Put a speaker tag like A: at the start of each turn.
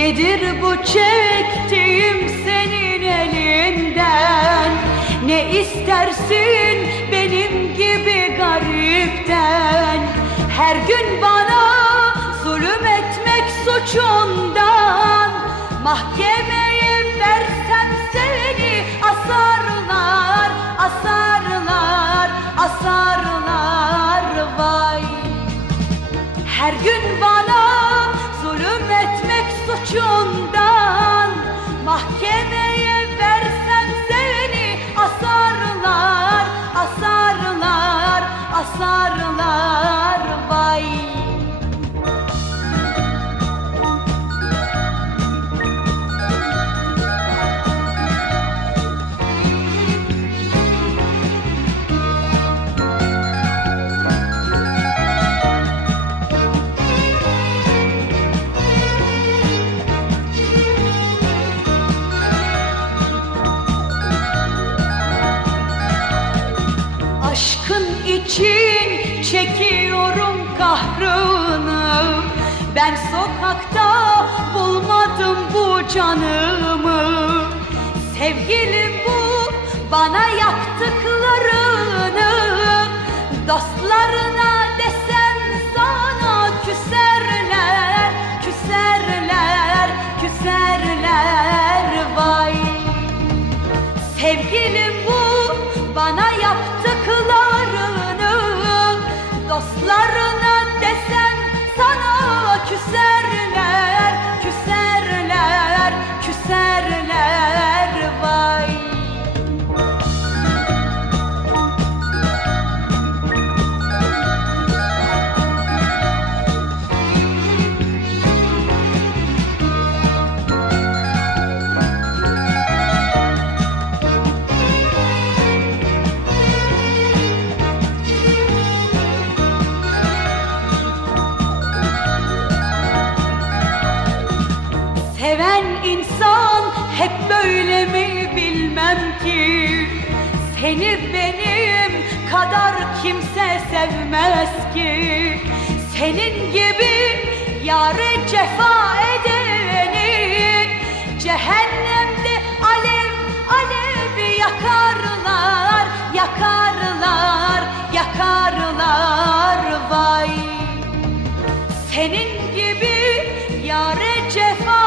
A: Nedir bu çektiğim senin elinden? Ne istersin benim gibi garipten? Her gün bana zulüm etmek suçundan. Mahkemeye versem seni asarlar, asarlar, asarlar. Vay. Her gün için çekiyorum kahrını. Ben sokakta bulmadım bu canımı. Sevgilim bu bana yaptıklarını Dostlarına desem sana küserler Küserler, küserler. Vay. Sevgilim bu bana yaptıklarını Dostlarına Hep böyle mi bilmem ki? Seni benim kadar kimse sevmez ki. Senin gibi yare cefa edeni Cehennemde alev alev yakarlar Yakarlar, yakarlar. Vay! Senin gibi yare cefa